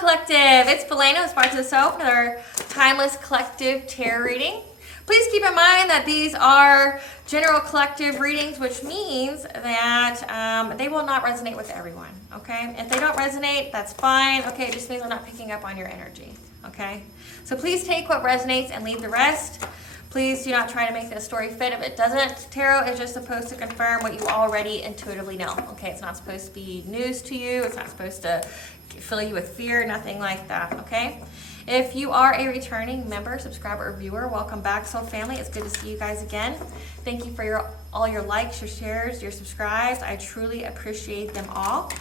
Hello Collective, it's Belena, Aspire to the Self, another timeless collective tarot reading. Please keep in mind that these are general collective readings, which means that they will not resonate with everyone, okay? If they don't resonate, that's fine, okay? It just means I'm not picking up on your energy, okay? So please take what resonates and leave the rest. Please do not try to make this story fit. If it doesn't, tarot is just supposed to confirm what you already intuitively know, okay? It's not supposed to be news to you. It's not supposed to fill you with fear, nothing like that, okay? If you are a returning member, subscriber, or viewer, welcome back, Soul Family. It's good to see you guys again. Thank you for all your likes, your shares, your subscribes. I truly appreciate them all.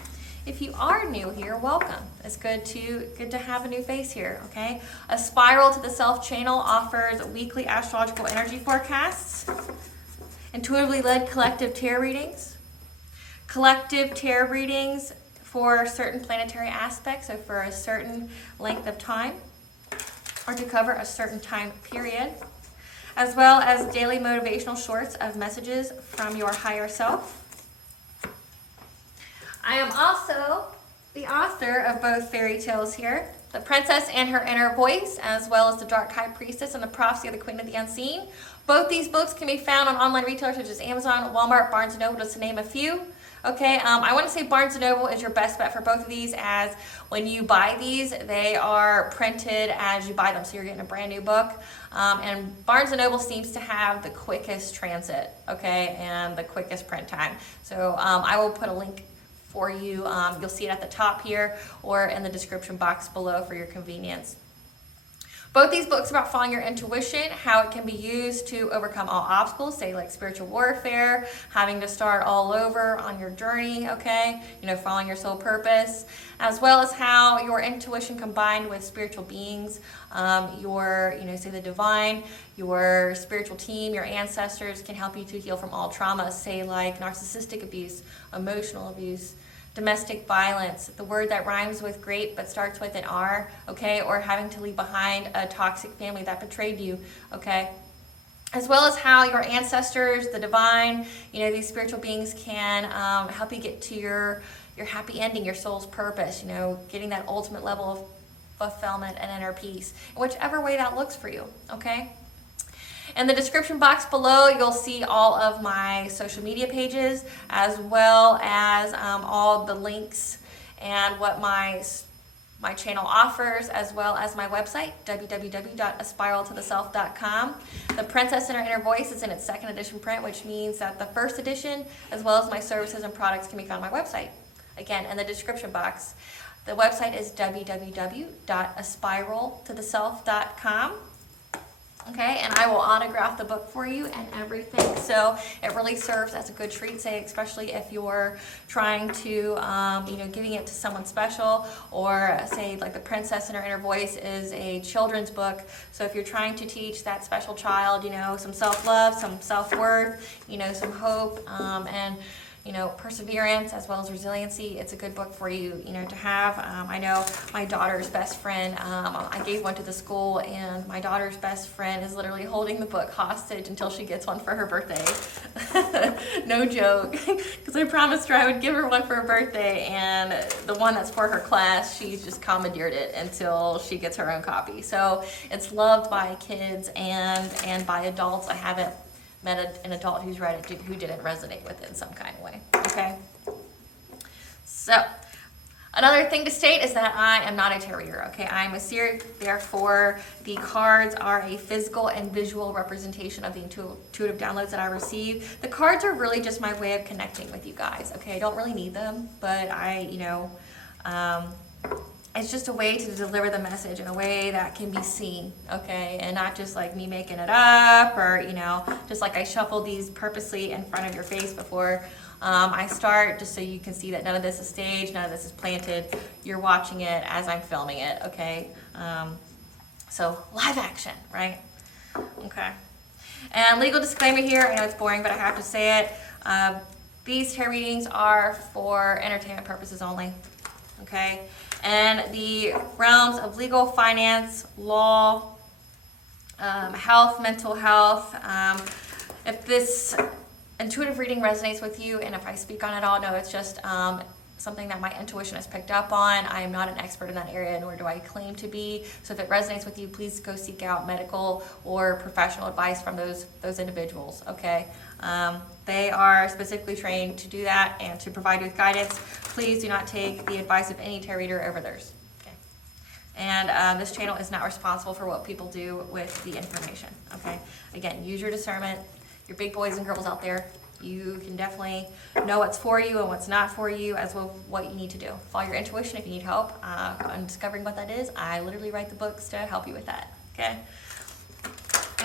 If you are new here, welcome. It's good to have a new face here, okay? A Spiral to the Self channel offers weekly astrological energy forecasts, intuitively led collective tarot readings for certain planetary aspects, so for a certain length of time, or to cover a certain time period, as well as daily motivational shorts of messages from your higher self. I am also the author of both fairy tales here, The Princess and Her Inner Voice, as well as The Dark High Priestess and The Prophecy of the Queen of the Unseen. Both these books can be found on online retailers such as Amazon, Walmart, Barnes & Noble, just to name a few. Okay, I want to say Barnes & Noble is your best bet for both of these, as when you buy these, they are printed as you buy them, so you're getting a brand new book. And Barnes & Noble seems to have the quickest transit, okay, and the quickest print time. So I will put a link for you. You'll see it at the top here or in the description box below for your convenience. Both these books are about following your intuition, how it can be used to overcome all obstacles, say like spiritual warfare, having to start all over on your journey, okay? Following your soul purpose, as well as how your intuition combined with spiritual beings, say the divine, your spiritual team, your ancestors can help you to heal from all traumas, say like narcissistic abuse, emotional abuse, domestic violence, the word that rhymes with great but starts with an R, okay, or having to leave behind a toxic family that betrayed you, okay, as well as how your ancestors, the divine, these spiritual beings can help you get to your happy ending, your soul's purpose, getting that ultimate level of fulfillment and inner peace, in whichever way that looks for you, okay? In the description box below, you'll see all of my social media pages, as well as all the links and what my channel offers, as well as my website, www.aspiraltotheself.com. The Princess and Her Inner Voice is in its second edition print, which means that the first edition, as well as my services and products, can be found on my website. Again, in the description box. The website is www.aspiraltotheself.com. Okay, and I will autograph the book for you and everything. So it really serves as a good treat, say, especially if you're trying to, giving it to someone special, or say like The Princess and Her Inner Voice is a children's book. So if you're trying to teach that special child, some self-love, some self-worth, some hope, and perseverance as well as resiliency, it's a good book for you, to have. I know my daughter's best friend, I gave one to the school, and my daughter's best friend is literally holding the book hostage until she gets one for her birthday. No joke, because I promised her I would give her one for her birthday, and the one that's for her class, she's just commandeered it until she gets her own copy. So it's loved by kids and by adults. I haven't met an adult who's read it who didn't resonate with it in some kind of way, okay? So, another thing to state is that I am not a tarot reader, okay? I'm a seer, therefore the cards are a physical and visual representation of the intuitive downloads that I receive. The cards are really just my way of connecting with you guys, okay? I don't really need them, but it's just a way to deliver the message in a way that can be seen, okay? And not just like me making it up, or, just like I shuffle these purposely in front of your face before I start, just so you can see that none of this is staged, none of this is planted. You're watching it as I'm filming it, okay? So live action, right? Okay. And legal disclaimer here, I know it's boring, but I have to say it. These tarot readings are for entertainment purposes only, okay? And the realms of legal, finance, law, health, mental health. If this intuitive reading resonates with you, and if I speak on it all, no, it's just something that my intuition has picked up on. I am not an expert in that area, nor do I claim to be. So if it resonates with you, please go seek out medical or professional advice from those individuals, okay? They are specifically trained to do that and to provide you with guidance. Please do not take the advice of any tarot reader over theirs, okay? And this channel is not responsible for what people do with the information, okay? Again, use your discernment. Your big boys and girls out there, you can definitely know what's for you and what's not for you, as well as what you need to do. Follow your intuition if you need help on discovering what that is. I literally write the books to help you with that, okay?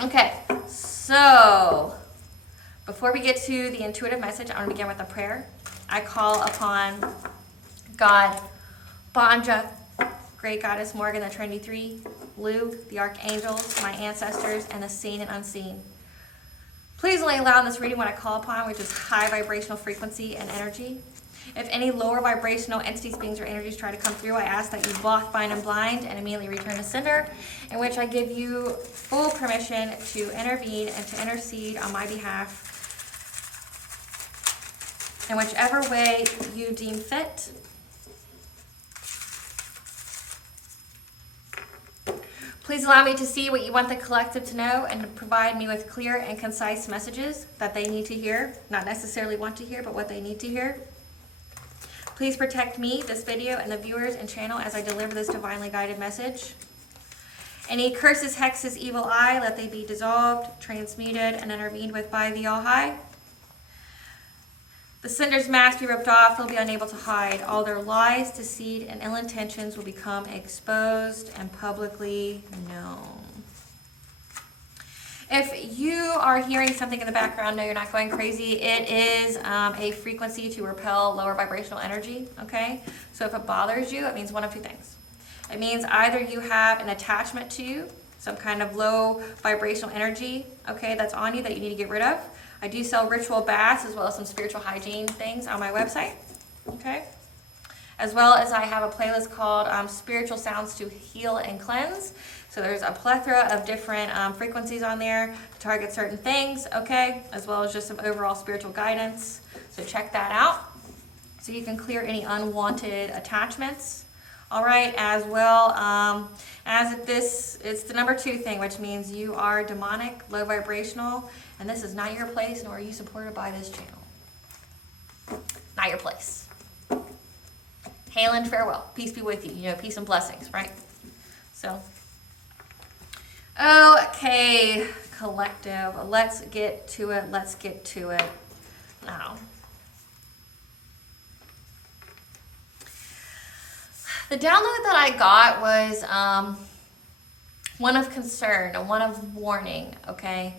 Okay, so before we get to the intuitive message, I want to begin with a prayer. I call upon God, Banja, Great Goddess Morgan, the Trinity Three, Luke, the Archangels, my ancestors, and the seen and unseen. Please only allow in this reading what I call upon, which is high vibrational frequency and energy. If any lower vibrational entities, beings, or energies try to come through, I ask that you block, bind, and blind, and immediately return to sender, in which I give you full permission to intervene and to intercede on my behalf in whichever way you deem fit. Please allow me to see what you want the collective to know and to provide me with clear and concise messages that they need to hear, not necessarily want to hear, but what they need to hear. Please protect me, this video, and the viewers and channel as I deliver this divinely guided message. Any curses, hexes, evil eye, let they be dissolved, transmuted, and intervened with by the All-High. The sender's mask be ripped off, they'll be unable to hide. All their lies, deceit, and ill intentions will become exposed and publicly known. If you are hearing something in the background, no, you're not going crazy. It is a frequency to repel lower vibrational energy, okay? So if it bothers you, it means one of two things. It means either you have an attachment to you, some kind of low vibrational energy, okay, that's on you that you need to get rid of. I do sell ritual baths as well as some spiritual hygiene things on my website, okay? As well as I have a playlist called Spiritual Sounds to Heal and Cleanse. So there's a plethora of different frequencies on there to target certain things, okay? As well as just some overall spiritual guidance. So check that out so you can clear any unwanted attachments. All right, as well as if this, it's the number 2 thing, which means you are demonic, low vibrational, and this is not your place, nor are you supported by this channel. Not your place. Hail and farewell. Peace be with you. You know, peace and blessings, right? So, okay, collective. Let's get to it. Let's get to it now. The download that I got was one of concern and one of warning, okay?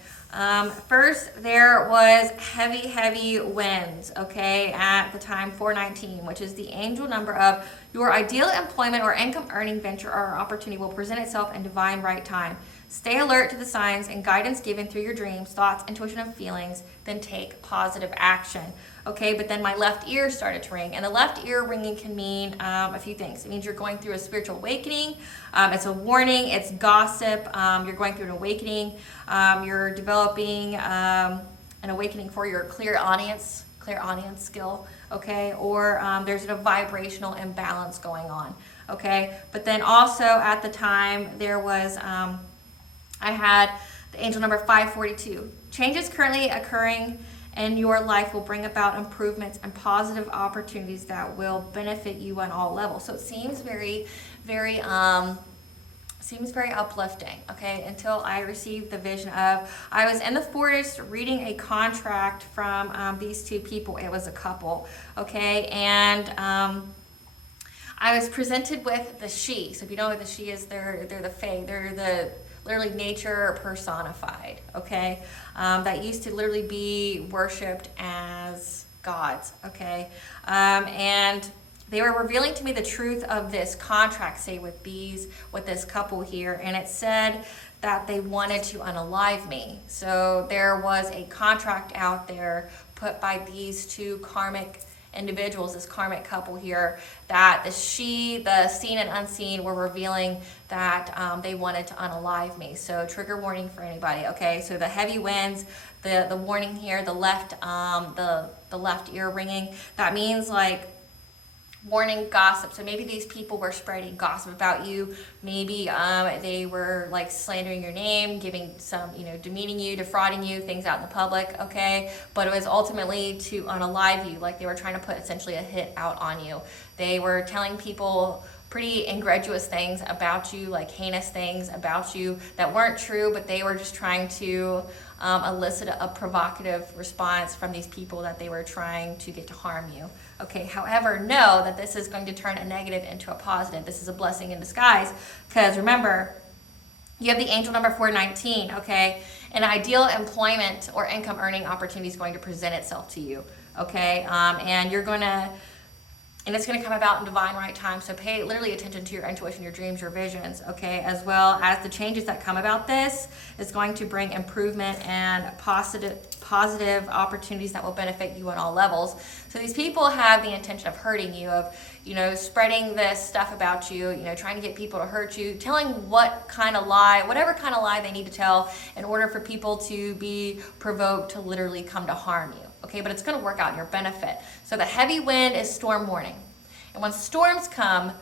First, there was heavy winds, okay, at the time 419, which is the angel number of your ideal employment or income earning venture or opportunity will present itself in divine right time. Stay alert to the signs and guidance given through your dreams, thoughts, intuition, and feelings, then take positive action. Okay, but then my left ear started to ring, and the left ear ringing can mean a few things. It means you're going through a spiritual awakening. It's a warning. It's gossip. You're going through an awakening. You're developing an awakening for your clear audience skill. Okay, or there's a vibrational imbalance going on. Okay, but then also at the time there was I had the angel number 542. Changes currently occurring in your life will bring about improvements and positive opportunities that will benefit you on all levels. So it seems very uplifting, okay, until I received the vision of, I was in the forest reading a contract from these two people. It was a couple, okay, and I was presented with the she. So if you don't know what the she is, they're the fae. They're the literally nature personified, okay? That used to literally be worshipped as gods, okay? And they were revealing to me the truth of this contract, say with this couple here, and it said that they wanted to unalive me. So there was a contract out there put by these two karmic individuals, this karmic couple here, that the seen and unseen were revealing that they wanted to unalive me. So trigger warning for anybody, okay? So the heavy winds, the warning here, the left ear ringing, that means like warning gossip. So maybe these people were spreading gossip about you. Maybe they were like slandering your name, giving some, demeaning you, defrauding you, things out in the public, okay? But it was ultimately to unalive you. Like they were trying to put essentially a hit out on you. They were telling people pretty ingredulous things about you, like heinous things about you that weren't true, but they were just trying to elicit a provocative response from these people that they were trying to get to harm you. Okay, however, know that this is going to turn a negative into a positive. This is a blessing in disguise, because remember, you have the angel number 419, okay? An ideal employment or income earning opportunity is going to present itself to you, okay? And it's going to come about in divine right time. So pay literally attention to your intuition, your dreams, your visions, okay? As well as the changes that come about this is going to bring improvement and positive opportunities that will benefit you on all levels. So these people have the intention of hurting you, of, spreading this stuff about you, trying to get people to hurt you, telling whatever kind of lie they need to tell in order for people to be provoked to literally come to harm you. Okay, but it's going to work out in your benefit. So the heavy wind is storm warning. And when storms come,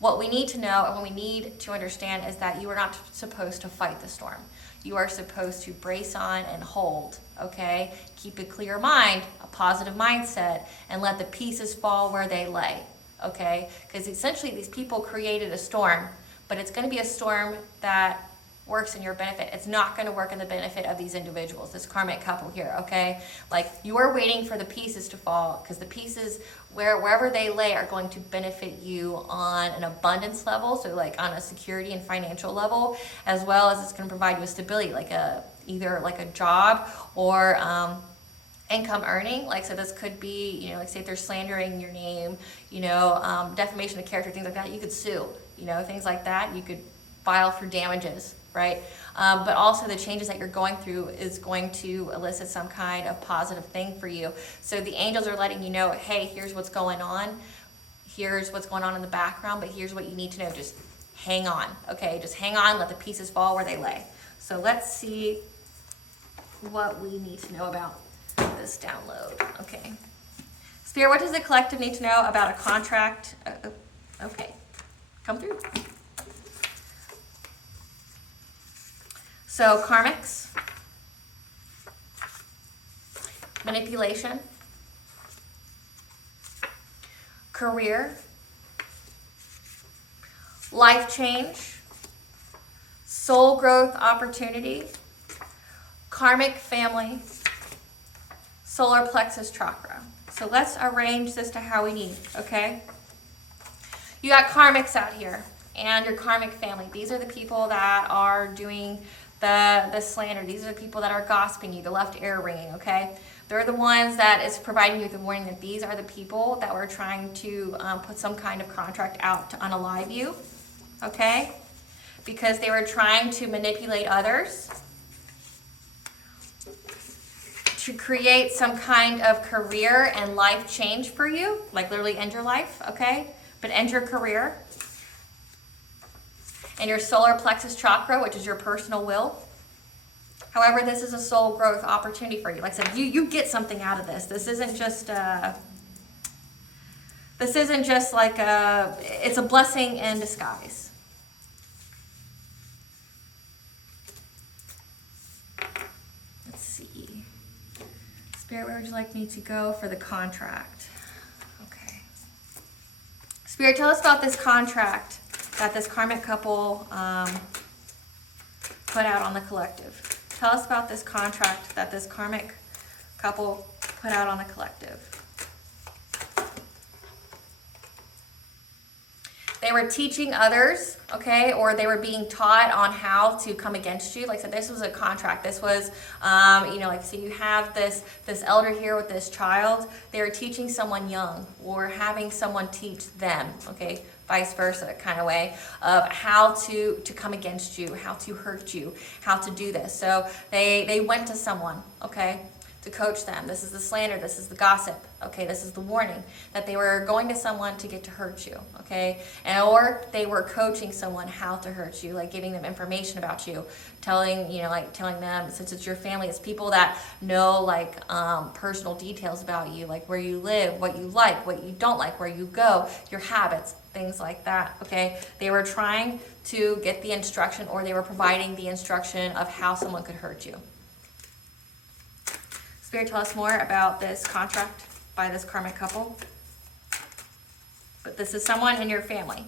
what we need to know and what we need to understand is that you are not supposed to fight the storm. You are supposed to brace on and hold, okay? Keep a clear mind, a positive mindset, and let the pieces fall where they lay, okay? Because essentially these people created a storm, but it's going to be a storm that works in your benefit. It's not going to work in the benefit of these individuals, this karmic couple here, okay? Like, you are waiting for the pieces to fall, because the pieces, wherever they lay, are going to benefit you on an abundance level, so like on a security and financial level, as well as it's going to provide you with stability, like either like a job or income earning. Like, so this could be, like say if they're slandering your name, defamation of character, things like that, you could sue, things like that. You could file for damages, right? But also the changes that you're going through is going to elicit some kind of positive thing for you. So the angels are letting you know, hey, here's what's going on. Here's what's going on in the background, but here's what you need to know. Just hang on, okay? Just hang on, let the pieces fall where they lay. So let's see what we need to know about this download, okay? Spirit, what does the collective need to know about a contract? Okay, come through. So karmics, manipulation, career, life change, soul growth opportunity, karmic family, solar plexus chakra. So let's arrange this to how we need, okay? You got karmics out here and your karmic family. These are the people that are doing the slander. These are the people that are gossiping you, the left ear ringing, okay? They're the ones that is providing you with the warning that these are the people that were trying to put some kind of contract out to unalive you, okay? Because they were trying to manipulate others to create some kind of career and life change for you, like literally end your life, okay? But end your career. And your solar plexus chakra, which is your personal will. However, this is a soul growth opportunity for you. Like I said, you get something out of this. This isn't just like it's a blessing in disguise. Let's see. Spirit, where would you like me to go for the contract? Okay. Spirit, tell us about this contract that this karmic couple put out on the collective. Tell us about this contract that this karmic couple put out on the collective. They were teaching others, okay, or they were being taught on how to come against you. Like I said, this was a contract. This was, like, so you have this elder here with this child. They were teaching someone young or having someone teach them, okay, vice versa kind of way, of how to come against you, how to hurt you, how to do this. So they went to someone, okay, to coach them. This is the slander, this is the gossip, Okay, this is the warning that they were going to someone to get to hurt you, okay? And or they were coaching someone how to hurt you, like giving them information about you, telling them, since it's your family, it's people that know like personal details about you, like where you live, what you like, what you don't like, where you go, your habits, things like that, okay? They were trying to get the instruction, or they were providing the instruction of how someone could hurt you. Spirit, tell us more about this contract by this karmic couple. But this is someone in your family.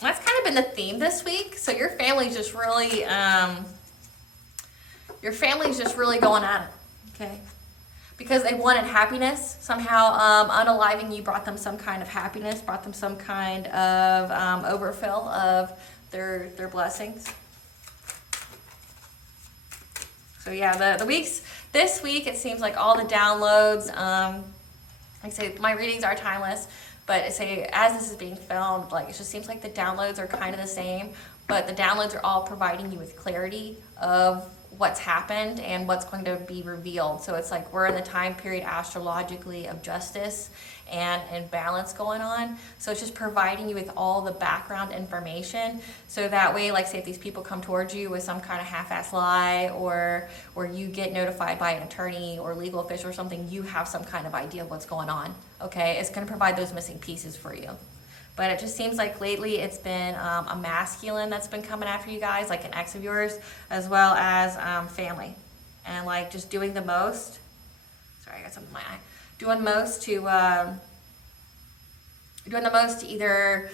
That's kind of been the theme this week. So your family's just really, going at it, okay? Because they wanted happiness. Somehow unaliving you brought them some kind of happiness, brought them some kind of overfill of their blessings. So yeah, this week it seems like all the downloads, like I say, my readings are timeless, but as this is being filmed, like it just seems like the downloads are kind of the same, but the downloads are all providing you with clarity of what's happened and what's going to be revealed. So it's like we're in the time period astrologically of justice and balance going on. So it's just providing you with all the background information, so that way, like say if these people come towards you with some kind of half-ass lie, or you get notified by an attorney or legal official or something, you have some kind of idea of what's going on, okay? It's going to provide those missing pieces for you. But it just seems like lately it's been a masculine that's been coming after you guys, like an ex of yours, as well as family. And like just doing the most. Sorry, I got something in my eye. Doing the most to either,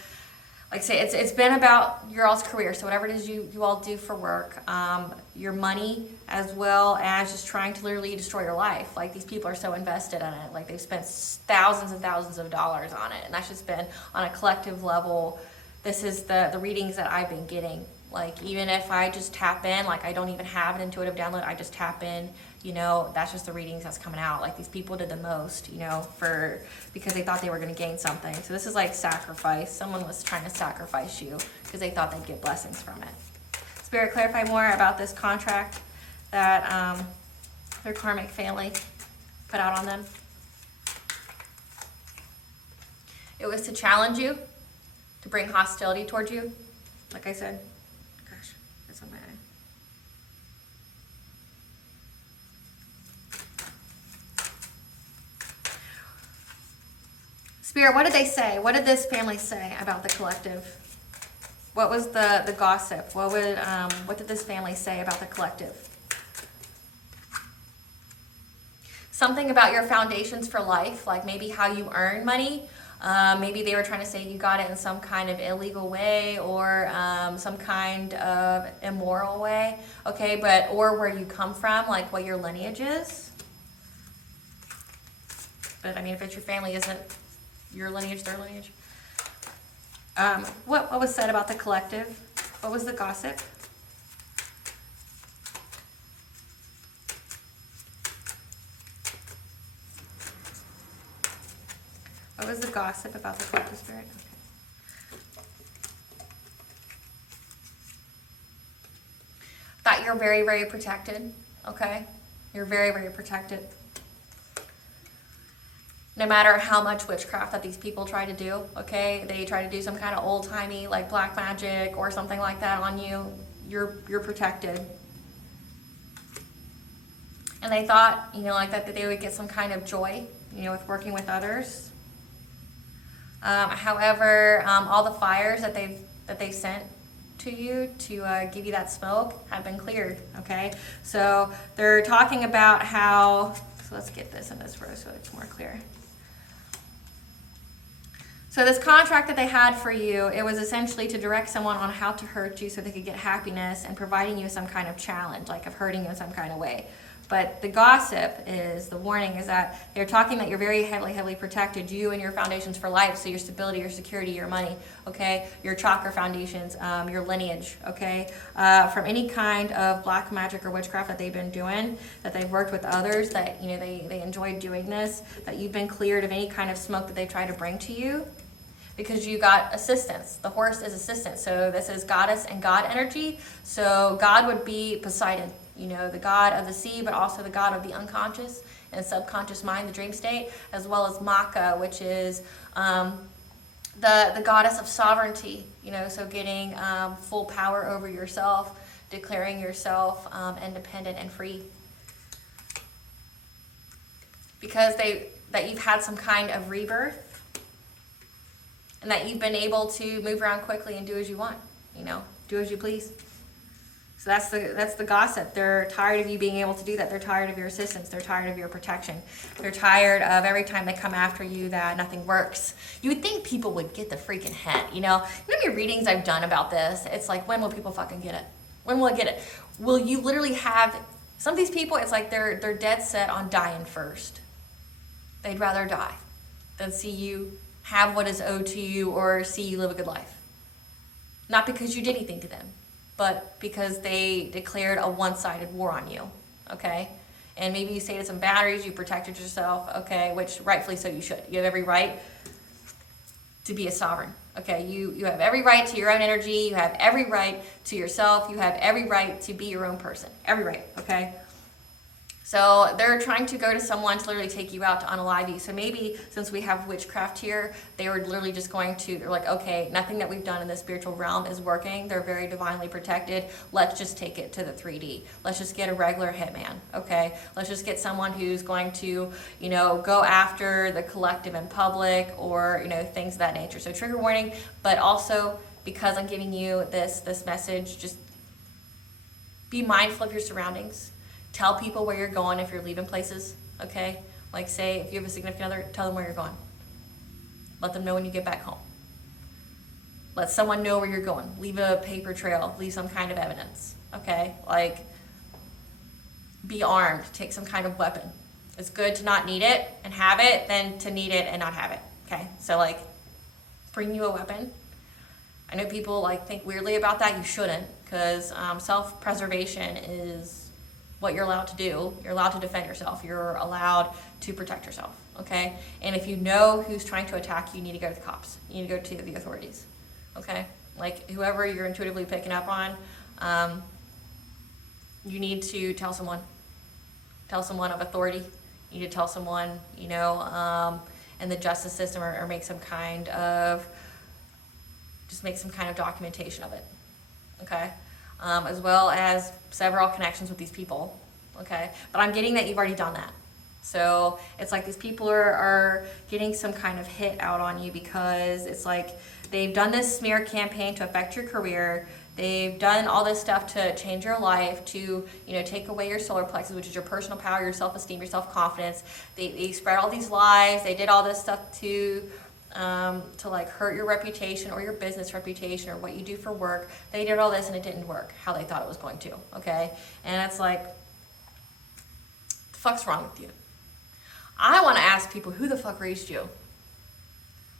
like say, it's been about your all's career. So whatever it is you all do for work, your money, as well as just trying to literally destroy your life. Like these people are so invested in it. Like they've spent thousands and thousands of dollars on it. And that's just been on a collective level. This is the readings that I've been getting. Like even if I just tap in, like I don't even have an intuitive download, I just tap in, that's just the readings that's coming out. Like these people did the most, because they thought they were going to gain something. So this is like sacrifice. Someone was trying to sacrifice you because they thought they'd get blessings from it. Spirit, clarify more about this contract that their karmic family put out on them. It was to challenge you, to bring hostility towards you. Like I said, gosh, that's on my eye. Spirit, what did they say? What did this family say about the collective? What was the gossip? What did this family say about the collective? Something about your foundations for life, like maybe how you earn money. Maybe they were trying to say you got it in some kind of illegal way, or some kind of immoral way, okay? Or where you come from, like what your lineage is. But I mean, if it's your family, isn't your lineage their lineage? What was said about the collective? What was the gossip? What was the gossip about the collective, Spirit? Okay. That you're very, very protected, okay? You're very, very protected. No matter how much witchcraft that these people try to do, okay? They try to do some kind of old-timey, like black magic or something like that on you. You're protected. And they thought, like that they would get some kind of joy, with working with others. However, all the fires that they sent to you to give you that smoke have been cleared, okay? So they're talking about how, so let's get this in this row so it's more clear. So this contract that they had for you, it was essentially to direct someone on how to hurt you so they could get happiness, and providing you some kind of challenge, like of hurting you in some kind of way. But the gossip is, the warning is that they're talking that you're very heavily, heavily protected, you and your foundations for life, so your stability, your security, your money, okay? Your chakra foundations, your lineage, okay? From any kind of black magic or witchcraft that they've been doing, that they've worked with others, that, they enjoyed doing this, that you've been cleared of any kind of smoke that they try to bring to you. because you got assistance. The horse is assistance. So this is goddess and god energy. So God would be Poseidon, you know, the god of the sea, but also the god of the unconscious and subconscious mind, the dream state, as well as Maka, which is the goddess of sovereignty, you know, so getting full power over yourself, declaring yourself independent and free. Because that you've had some kind of rebirth, and that you've been able to move around quickly and do as you want, you know, do as you please. So that's the gossip. They're tired of you being able to do that. They're tired of your assistance. They're tired of your protection. They're tired of every time they come after you that nothing works. You would think people would get the freaking hint, you know? You know how many readings I've done about this? It's like, when will people fucking get it? When will I get it? Will you literally have, some of these people, it's like they're dead set on dying first. They'd rather die than see you have what is owed to you or see you live a good life. Not because you did anything to them, but because they declared a one-sided war on you, okay? And maybe you stated some boundaries, you protected yourself, okay, which rightfully so you should. You have every right to be a sovereign, okay? You have every right to your own energy, you have every right to yourself, you have every right to be your own person, every right, okay? So they're trying to go to someone to literally take you out to unalive you. So maybe since we have witchcraft here, they were literally just going to, they're like, okay, nothing that we've done in the spiritual realm is working. They're very divinely protected. Let's just take it to the 3D. Let's just get a regular hitman, okay? Let's just get someone who's going to, you know, go after the collective in public or, you know, things of that nature. So trigger warning, but also because I'm giving you this message, just be mindful of your surroundings. Tell people where you're going if you're leaving places, okay? Like say, if you have a significant other, tell them where you're going. Let them know when you get back home. Let someone know where you're going. Leave a paper trail, leave some kind of evidence, okay? Like, be armed, take some kind of weapon. It's good to not need it and have it than to need it and not have it, okay? So like, bring you a weapon. I know people like think weirdly about that. You shouldn't, because self-preservation is what you're allowed to do. You're allowed to defend yourself. You're allowed to protect yourself, okay? And if you know who's trying to attack you, you need to go to the cops. You need to go to the authorities, okay? Like whoever you're intuitively picking up on, you need to tell someone of authority. You need to tell someone, you know, in the justice system or make some kind of, just make some kind of documentation of it, okay? As well as several connections with these people, okay? But I'm getting that you've already done that. So it's like these people are getting some kind of hit out on you because it's like they've done this smear campaign to affect your career. They've done all this stuff to change your life, to, you know, take away your solar plexus, which is your personal power, your self-esteem, your self-confidence. They spread all these lies. They did all this stuff to like hurt your reputation or your business reputation or what you do for work. They did all this and it didn't work how they thought it was going to, okay? And it's like, the fuck's wrong with you? I want to ask people, who the fuck raised you?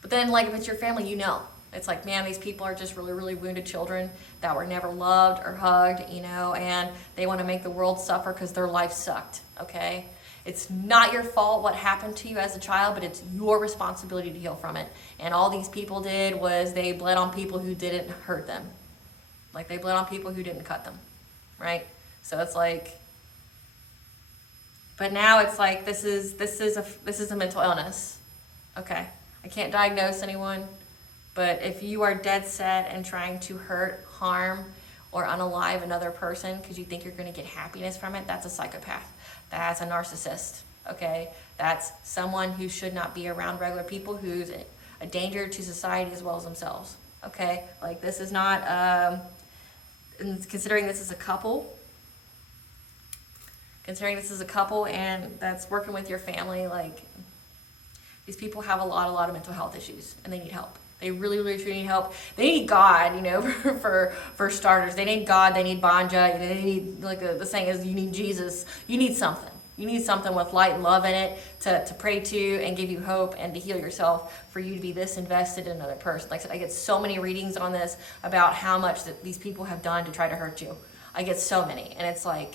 But then like if it's your family, you know. It's like, man, these people are just really, really wounded children that were never loved or hugged, you know, and they want to make the world suffer because their life sucked, okay? It's not your fault what happened to you as a child, but it's your responsibility to heal from it. And all these people did was they bled on people who didn't hurt them. Like they bled on people who didn't cut them, right? So it's like, but now it's like this is a mental illness, okay? I can't diagnose anyone, but if you are dead set and trying to hurt, harm, or unalive another person because you think you're going to get happiness from it, that's a psychopath. That's a narcissist, okay? That's someone who should not be around regular people, who's a danger to society as well as themselves, okay? Like this is not, considering this is a couple and that's working with your family, like these people have a lot of mental health issues and they need help. They really, really, truly need help. They need God, you know, for starters. They need God. They need Banja. You know, they need, like the saying is, you need Jesus. You need something. You need something with light and love in it to pray to and give you hope and to heal yourself for you to be this invested in another person. Like I said, I get so many readings on this about how much that these people have done to try to hurt you. I get so many. And it's like,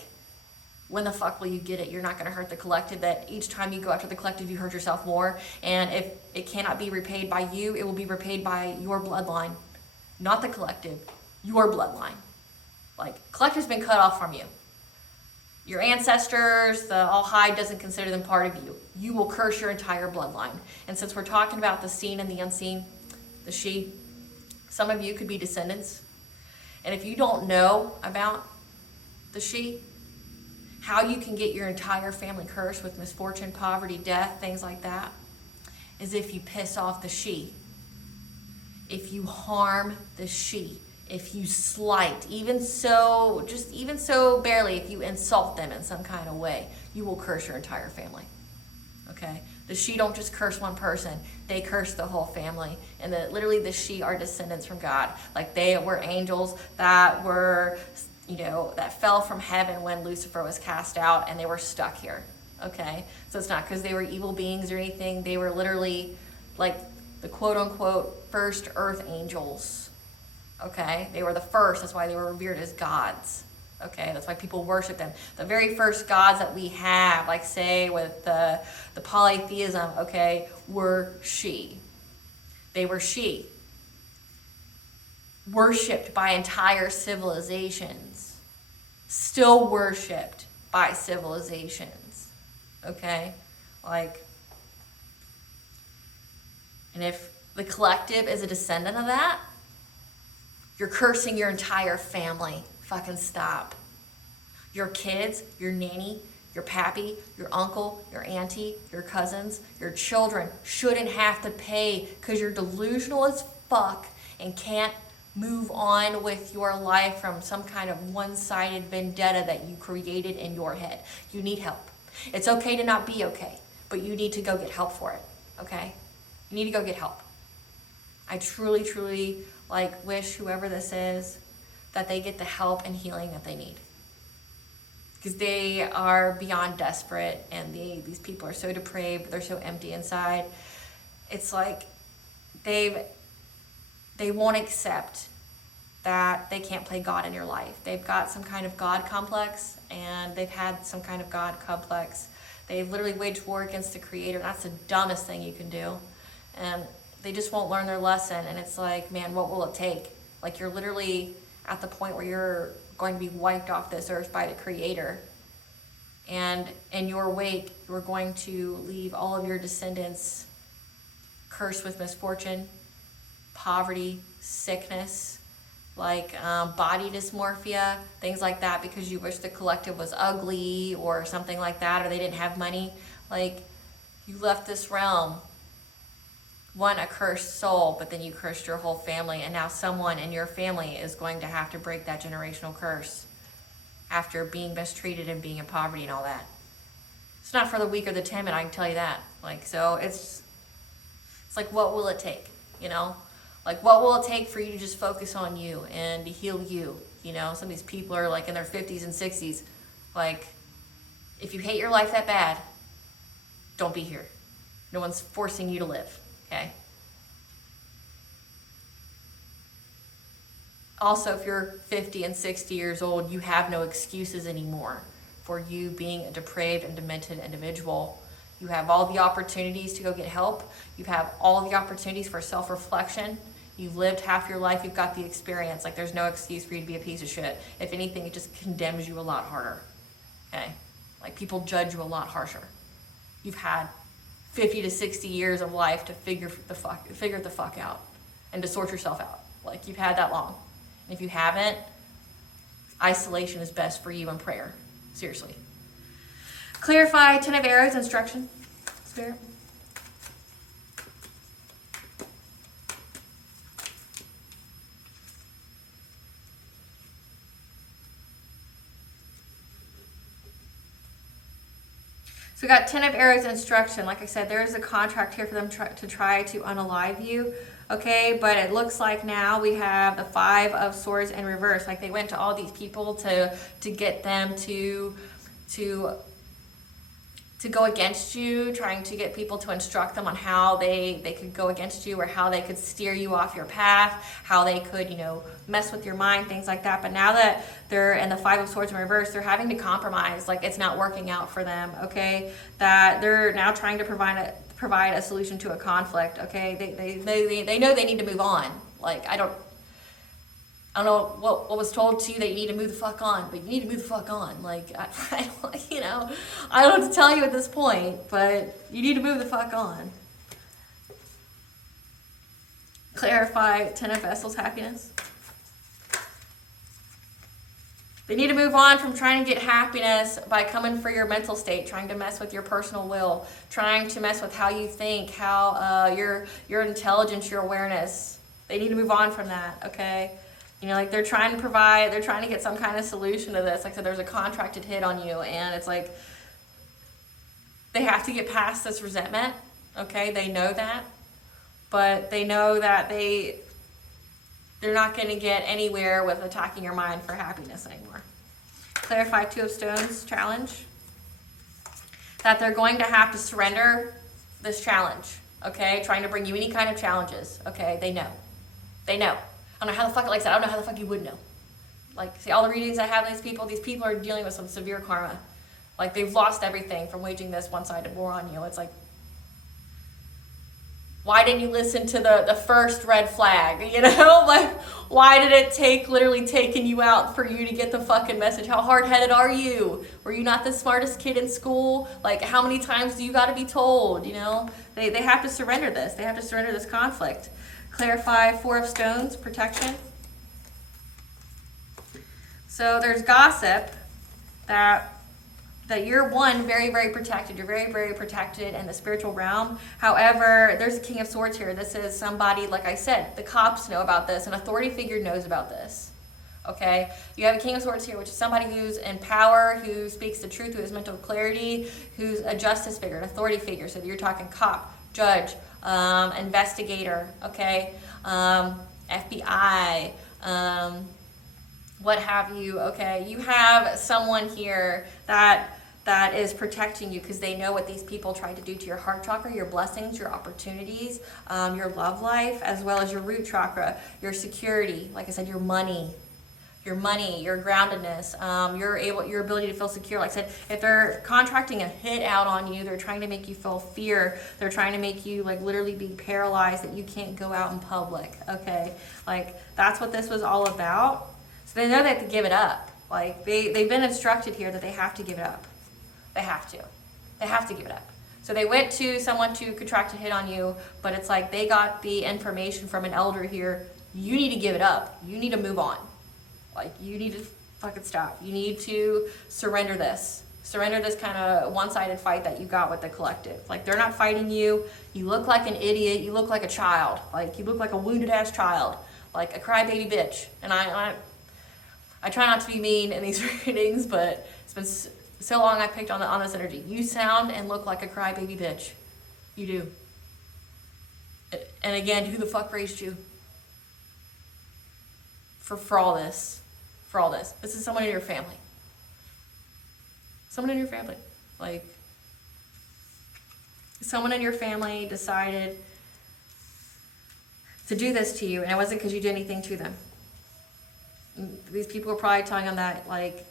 when the fuck will you get it? You're not going to hurt the collective. That each time you go after the collective, you hurt yourself more. And if it cannot be repaid by you, it will be repaid by your bloodline, not the collective, your bloodline. Like, collective's been cut off from you. Your ancestors, the All High doesn't consider them part of you. You will curse your entire bloodline. And since we're talking about the seen and the unseen, the she, some of you could be descendants. And if you don't know about the she, how you can get your entire family cursed with misfortune, poverty, death, things like that, is if you piss off the she. If you harm the she. If you slight, even so barely, if you insult them in some kind of way, you will curse your entire family. Okay? The she don't just curse one person, they curse the whole family. And literally the she are descendants from God. Like, they were angels that were, that fell from heaven when Lucifer was cast out, and they were stuck here. Okay? So it's not because they were evil beings or anything. They were literally like the quote unquote first earth angels. Okay? They were the first. That's why they were revered as gods. Okay? That's why people worship them. The very first gods that we have, like say with the polytheism, okay, were she. They were she. Worshipped by entire civilizations. Still worshipped by civilizations. Okay? Like, and if the collective is a descendant of that, you're cursing your entire family. Fucking stop. Your kids, your nanny, your pappy, your uncle, your auntie, your cousins, your children shouldn't have to pay because you're delusional as fuck and can't move on with your life from some kind of one-sided vendetta that you created in your head. You need help. It's okay to not be okay, but you need to go get help for it, okay? You need to go get help. I truly, truly wish whoever this is that they get the help and healing that they need. Because they are beyond desperate, and these people are so depraved, they're so empty inside. It's like they won't accept that they can't play God in your life. They've got some kind of God complex, and they've had some kind of God complex. They've literally waged war against the Creator. That's the dumbest thing you can do. And they just won't learn their lesson. And it's like, man, what will it take? Like, you're literally at the point where you're going to be wiped off this earth by the Creator. And in your wake, you're going to leave all of your descendants cursed with misfortune, poverty, sickness, body dysmorphia, things like that, because you wish the collective was ugly or something like that, or they didn't have money. Like, you left this realm, a cursed soul, but then you cursed your whole family, and now someone in your family is going to have to break that generational curse after being mistreated and being in poverty and all that. It's not for the weak or the timid, I can tell you that. So it's like, what will it take, what will it take for you to just focus on you and to heal you? Some of these people are in their 50s and 60s. If you hate your life that bad, don't be here. No one's forcing you to live. Okay. Also, if you're 50 and 60 years old, you have no excuses anymore for you being a depraved and demented individual. You have all the opportunities to go get help. You have all the opportunities for self-reflection. You've lived half your life. You've got the experience. There's no excuse for you to be a piece of shit. If anything, it just condemns you a lot harder. Okay. People judge you a lot harsher. You've had 50 to 60 years of life to figure the fuck out and to sort yourself out. You've had that long. And if you haven't, isolation is best for you in prayer. Seriously. Clarify 10 of arrows instruction. Spirit. So we got 10 of arrows instruction. Like I said, there is a contract here for them to try to unalive you. Okay, but it looks like now we have the 5 of swords in reverse. They went to all these people to get them to to go against you, trying to get people to instruct them on how they could go against you or how they could steer you off your path, how they could, you know, mess with your mind, things like that. But now that they're in the Five of Swords in reverse, they're having to compromise, like it's not working out for them, okay? That they're now trying to provide a solution to a conflict, okay? They know they need to move on. Like, I don't know what was told to you, that you need to move the fuck on, but you need to move the fuck on. Like, I don't, you know, I don't know what to tell you at this point, but you need to move the fuck on. Clarify Ten of Vessels happiness. They need to move on from trying to get happiness by coming for your mental state, trying to mess with your personal will, trying to mess with how you think, how your intelligence, your awareness. They need to move on from that, okay? You know, like they're trying to get some kind of solution to this. Like I said, there's a contracted hit on you, and it's like they have to get past this resentment, okay? They know that, but they know that they're not going to get anywhere with attacking your mind for happiness anymore. Clarify Two of Stones challenge. That they're going to have to surrender this challenge, okay? Trying to bring you any kind of challenges, okay? They know. They know. I don't know how the fuck, like I said, I don't know how the fuck you would know. Like, see, all the readings I have of these people are dealing with some severe karma. Like, they've lost everything from waging this one-sided war on you. It's like, why didn't you listen to the first red flag, you know? Like, why did it take, literally taking you out for you to get the fucking message? How hard-headed are you? Were you not the smartest kid in school? Like, how many times do you got to be told, you know? They have to surrender this. They have to surrender this conflict. Clarify Four of Stones, protection. So there's gossip that you're one, very, very protected. You're very, very protected in the spiritual realm. However, there's a King of Swords here. This is somebody, like I said, the cops know about this. An authority figure knows about this. Okay? You have a King of Swords here, which is somebody who's in power, who speaks the truth, who has mental clarity, who's a justice figure, an authority figure. So you're talking cop, judge, investigator, okay, FBI, what have you, okay? You have someone here that is protecting you because they know what these people tried to do to your heart chakra, your blessings, your opportunities, your love life, as well as your root chakra, your security, like I said, your money, your groundedness, your ability to feel secure. Like I said, if they're contracting a hit out on you, they're trying to make you feel fear. They're trying to make you like literally be paralyzed that you can't go out in public. Okay, like that's what this was all about. So they know they have to give it up. Like they've been instructed here that they have to give it up. They have to give it up. So they went to someone to contract a hit on you, but it's like they got the information from an elder here. You need to give it up. You need to move on. Like, you need to fucking stop. You need to surrender this. Surrender this kind of one-sided fight that you got with the collective. Like, they're not fighting you. You look like an idiot. You look like a child. Like, you look like a wounded-ass child. Like a crybaby bitch. And I try not to be mean in these readings, but it's been so long I picked on this energy. You sound and look like a crybaby bitch. You do. And again, who the fuck raised you? For all this. This is someone in your family. Someone in your family. Like, someone in your family decided to do this to you, and it wasn't because you did anything to them. These people are probably telling them that, like,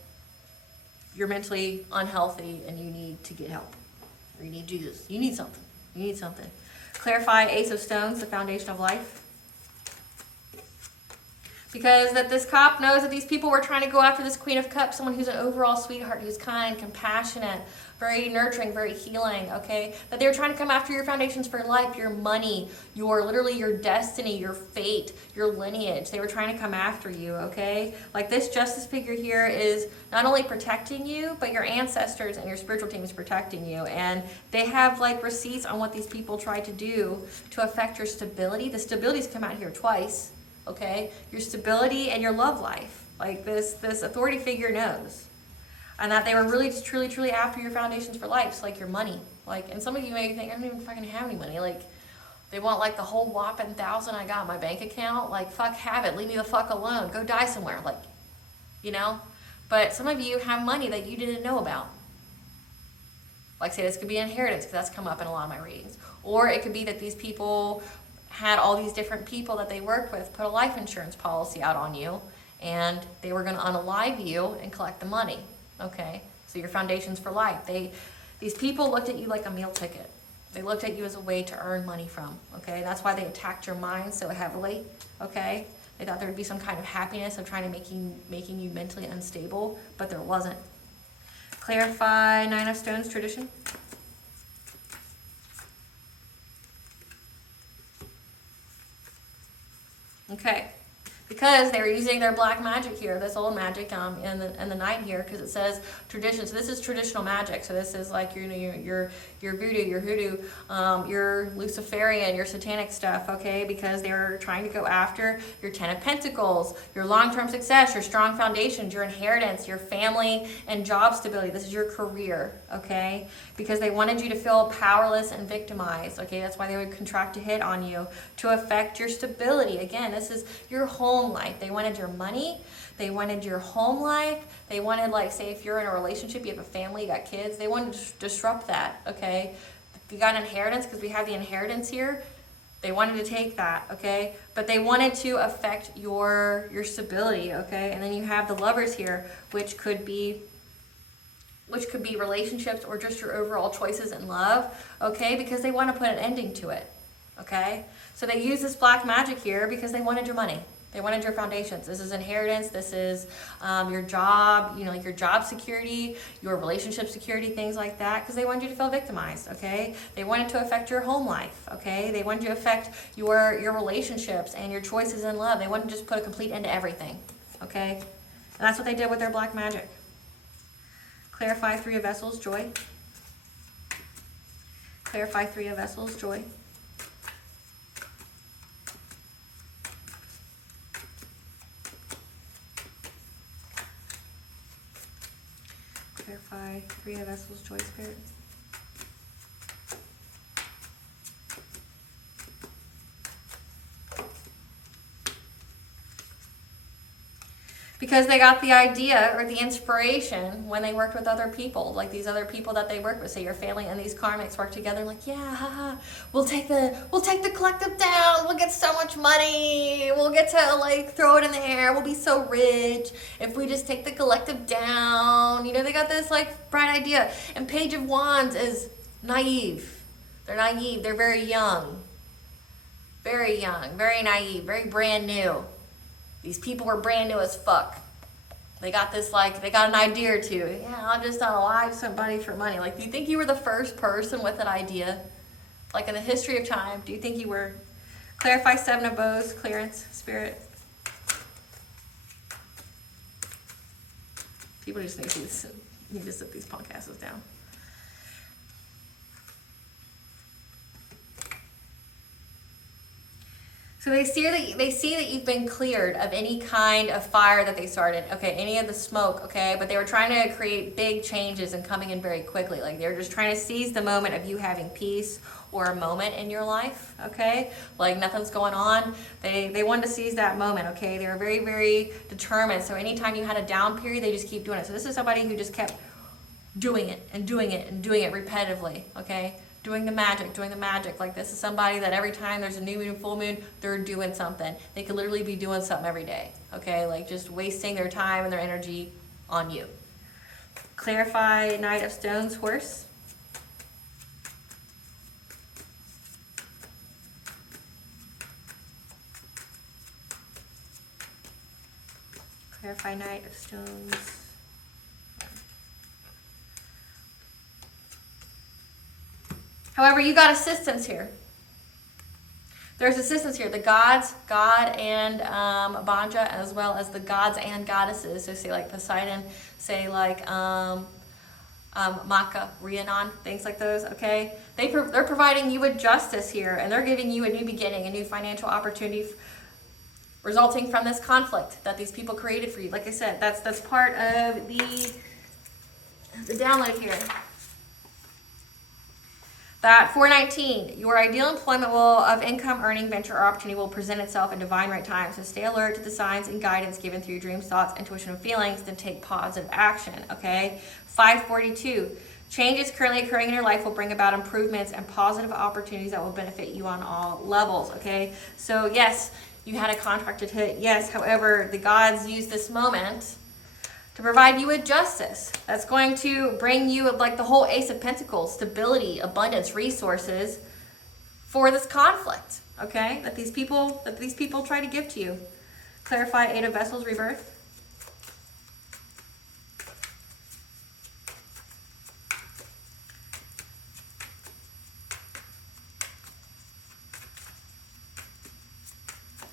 you're mentally unhealthy and you need to get help. Or you need Jesus. You need something. Clarify Ace of Stones, the foundation of life. Because that this cop knows that these people were trying to go after this Queen of Cups, someone who's an overall sweetheart, who's kind, compassionate, very nurturing, very healing, okay? That they were trying to come after your foundations for life, your money, literally your destiny, your fate, your lineage. They were trying to come after you, okay? Like this justice figure here is not only protecting you, but your ancestors and your spiritual team is protecting you. And they have like receipts on what these people tried to do to affect your stability. The stability's come out here twice. Okay, your stability and your love life. Like this authority figure knows. And that they were really just truly after your foundations for life. So like your money. Like, and some of you may think, I don't even fucking have any money. Like, they want like the whole whopping 1,000 I got in my bank account. Like, fuck, have it. Leave me the fuck alone. Go die somewhere. Like, you know? But some of you have money that you didn't know about. Like say this could be inheritance, because that's come up in a lot of my readings. Or it could be that these people had all these different people that they worked with put a life insurance policy out on you, and they were going to unalive you and collect the money. Okay, so your foundation's for life. These people looked at you like a meal ticket. They looked at you as a way to earn money from. Okay, that's why they attacked your mind so heavily. Okay, they thought there would be some kind of happiness of trying to making you mentally unstable, but there wasn't. Clarify Nine of Stones tradition. Okay, because they were using their black magic here, this old magic in the night here, because it says tradition. So this is traditional magic. So this is like your voodoo, your hoodoo, your Luciferian, your satanic stuff. Okay, because they were trying to go after your Ten of Pentacles, your long-term success, your strong foundations, your inheritance, your family and job stability. This is your career. Okay, because they wanted you to feel powerless and victimized. Okay, that's why they would contract a hit on you to affect your stability. Again, this is your home life. They wanted your money. They wanted your home life. They wanted, like, say if you're in a relationship, you have a family, you got kids, they wanted to disrupt that. Okay, if you got an inheritance, because we have the inheritance here, they wanted to take that. Okay, but they wanted to affect your stability. Okay, and then you have the Lovers here, which could be relationships or just your overall choices in love. Okay, because they want to put an ending to it. Okay, so they use this black magic here because they wanted your money. They wanted your foundations. This is inheritance. This is your job, like your job security, your relationship security, things like that, because they wanted you to feel victimized. Okay, they wanted to affect your home life. Okay, they wanted to affect your relationships and your choices in love. They wanted to just put a complete end to everything. Okay, and that's what they did with their black magic. Clarify Three of Vessels, joy. Clarify Three of Vessels, joy. Clarify Three of Vessels, joy, spirit. Because they got the idea or the inspiration when they worked with other people, like these other people that they work with. Say your family and these karmics work together, like, yeah, haha, we'll take the collective down. We'll get so much money. We'll get to like throw it in the air. We'll be so rich if we just take the collective down. They got this like bright idea. And Page of Wands is naive. They're naive. They're very young, very naive, very brand new. These people were brand new as fuck. They got this, they got an idea or two. Yeah, I'll just unalive somebody for money. Like, do you think you were the first person with an idea? Like, in the history of time, do you think you were? Clarify Seven of Bows, clearance, spirit. People just need to sit these podcasts down. So they see that you've been cleared of any kind of fire that they started, okay, any of the smoke, okay, but they were trying to create big changes and coming in very quickly. Like, they were just trying to seize the moment of you having peace or a moment in your life, okay, like nothing's going on. They wanted to seize that moment, okay. They were very, very determined. So anytime you had a down period, they just keep doing it. So this is somebody who just kept doing it and doing it and doing it repetitively, okay. Doing the magic. Like, this is somebody that every time there's a new moon, full moon, they're doing something. They could literally be doing something every day, okay? Like, just wasting their time and their energy on you. Clarify Knight of Stones, horse. Clarify Knight of Stones. However, you got assistance here. There's assistance here. The gods, God and Banja, as well as the gods and goddesses. So say like Poseidon, say like Maka, Rhiannon, things like those, okay? They're providing you with justice here, and they're giving you a new beginning, a new financial opportunity resulting from this conflict that these people created for you. Like I said, that's part of the download here. That 419, your ideal employment of income, earning, venture, or opportunity will present itself in divine right time. So stay alert to the signs and guidance given through your dreams, thoughts, intuition, and feelings, then take positive action, okay? 542, Changes currently occurring in your life will bring about improvements and positive opportunities that will benefit you on all levels, okay? So yes, you had a contracted hit, yes. However, the gods use this moment to provide you with justice. That's going to bring you, like the whole Ace of Pentacles, stability, abundance, resources for this conflict, okay? That these people try to give to you. Clarify Eight of Vessels, rebirth.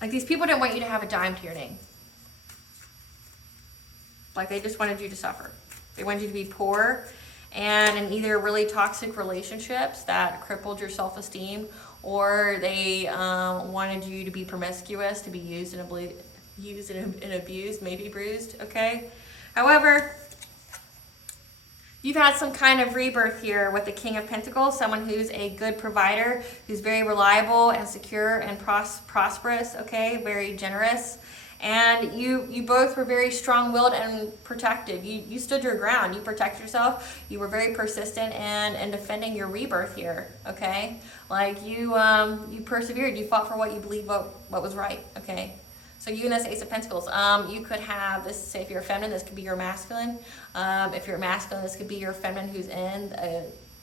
Like these people didn't want you to have a dime to your name. Like they just wanted you to suffer. They wanted you to be poor and in either really toxic relationships that crippled your self-esteem, or they wanted you to be promiscuous, to be used and abused, maybe bruised, okay? However, you've had some kind of rebirth here with the King of Pentacles, someone who's a good provider, who's very reliable and secure and prosperous, okay, very generous. And you both were very strong-willed and protective. You stood your ground. You protected yourself. You were very persistent in defending your rebirth here, okay? Like you persevered. You fought for what you believed what was right, okay? So you and this Ace of Pentacles, you could have this, say if you're a feminine, this could be your masculine. If you're a masculine, this could be your feminine who's in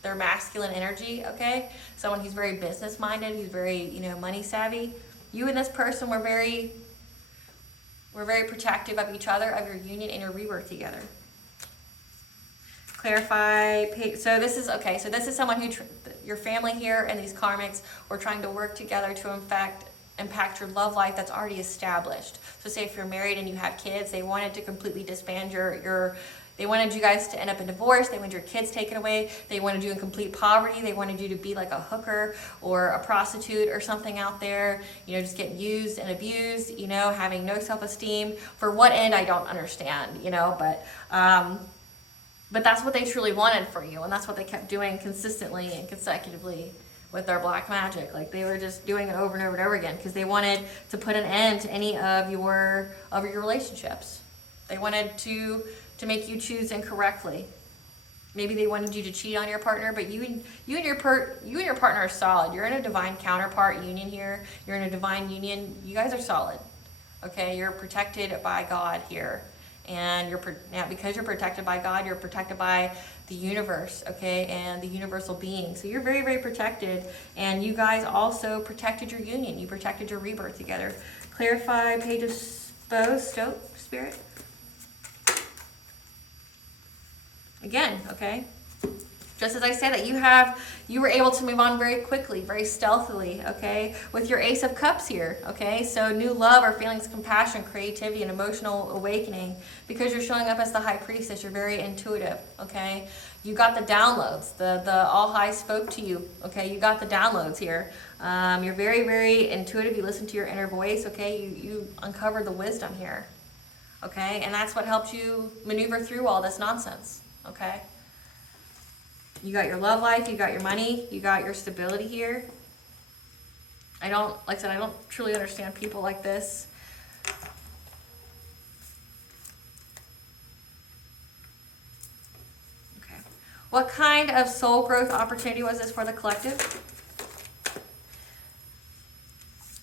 their masculine energy, okay? Someone who's very business-minded, who's very, money savvy. You and this person were very protective of each other, of your union and your rebirth together. Clarify, so this is, okay, so this is someone who, your family here and these karmics were trying to work together to impact your love life that's already established. So say if you're married and you have kids, they wanted to completely disband they wanted you guys to end up in divorce, they wanted your kids taken away, they wanted you in complete poverty, they wanted you to be like a hooker or a prostitute or something out there, just getting used and abused, having no self-esteem. For what end, I don't understand, but that's what they truly wanted for you, and that's what they kept doing consistently and consecutively with their black magic. Like they were just doing it over and over and over again because they wanted to put an end to any of your relationships. They wanted to make you choose incorrectly. Maybe they wanted you to cheat on your partner, but you and your partner are solid. You're in a divine counterpart union here. You're in a divine union. You guys are solid. Okay, you're protected by God here. And because you're protected by God, you're protected by the universe, okay, and the universal being. So you're very, very protected. And you guys also protected your union. You protected your rebirth together. Clarify Page of Stoke, Spirit. Again, okay. Just as I said that you were able to move on very quickly, very stealthily, okay, with your Ace of Cups here, okay? So new love or feelings, compassion, creativity, and emotional awakening. Because you're showing up as the High Priestess, you're very intuitive, okay? You got the downloads. The All High spoke to you, okay? You got the downloads here. You're very, very intuitive. You listen to your inner voice, okay? You uncovered the wisdom here, okay? And that's what helped you maneuver through all this nonsense, okay? You got your love life, you got your money, you got your stability here. I don't truly understand people like this. Okay. What kind of soul growth opportunity was this for the collective?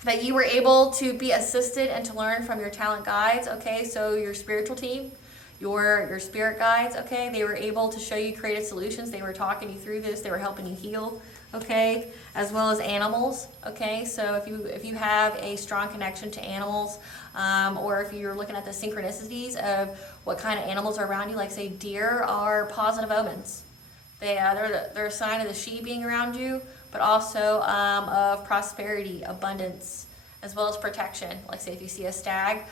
That you were able to be assisted and to learn from your talent guides, okay? So your spiritual team, your spirit guides, okay? They were able to show you creative solutions. They were talking you through this. They were helping you heal, okay? As well as animals, okay? So if you have a strong connection to animals, or if you're looking at the synchronicities of what kind of animals are around you, like say deer are positive omens. They're a sign of the she being around you, but also of prosperity, abundance, as well as protection. Like say if you see a stag,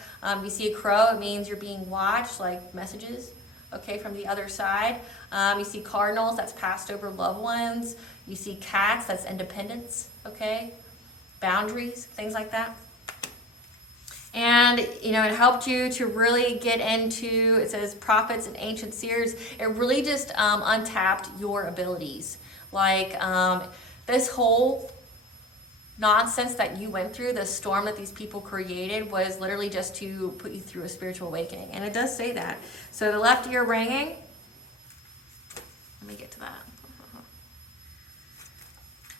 you see a crow, it means you're being watched, like messages, okay, from the other side. You see cardinals, that's passed over loved ones. You see cats, that's independence, okay, boundaries, things like that. And, it helped you to really get into, it says prophets and ancient seers. It really just untapped your abilities. Like this whole nonsense that you went through, the storm that these people created, was literally just to put you through a spiritual awakening. And it does say that. So the left ear ringing. Let me get to that.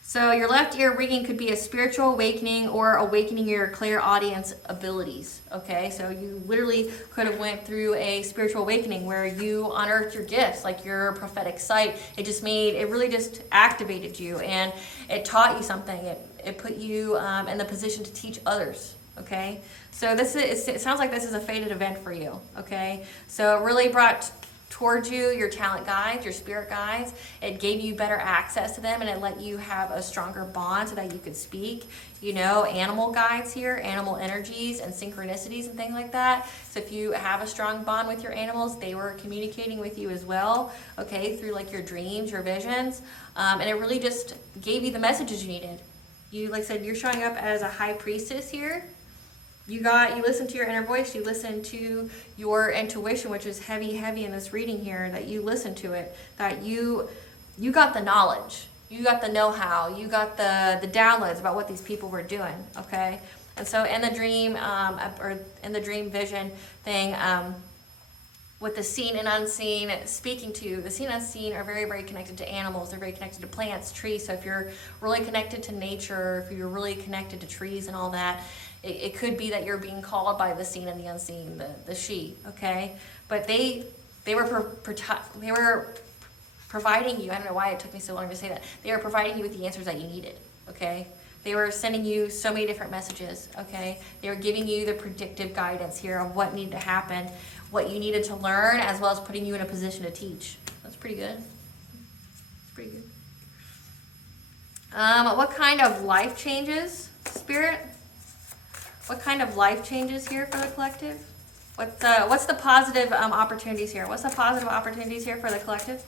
So your left ear ringing could be a spiritual awakening or awakening your clairaudience abilities, okay? So you literally could have went through a spiritual awakening where you unearthed your gifts, like your prophetic sight. It really just activated you, and it taught you something. It put you in the position to teach others, okay? So it sounds like this is a fated event for you, okay? So it really brought towards you your talent guides, your spirit guides. It gave you better access to them, and it let you have a stronger bond so that you could speak. Animal guides here, animal energies and synchronicities and things like that. So if you have a strong bond with your animals, they were communicating with you as well, okay, through like your dreams, your visions, and it really just gave you the messages you needed. Like I said, you're showing up as a high priestess here. You listen to your inner voice, you listen to your intuition, which is heavy in this reading here, that you listen to it, that you got the knowledge, you got the know-how, you got the downloads about what these people were doing, okay? And so in the dream, or in the dream vision thing, with the seen and unseen speaking to you, the seen and unseen are very, very connected to animals. They're very connected to plants, trees. So if you're really connected to nature, if you're really connected to trees and all that, it could be that you're being called by the seen and the unseen, the she, okay? But they were providing you, I don't know why it took me so long to say that, they were providing you with the answers that you needed, okay? They were sending you so many different messages, okay? They were giving you the predictive guidance here of what needed to happen, what you needed to learn, as well as putting you in a position to teach. That's pretty good. That's pretty good. What kind of life changes, Spirit? What kind of life changes here for the collective? What's the positive opportunities here? What's the positive opportunities here for the collective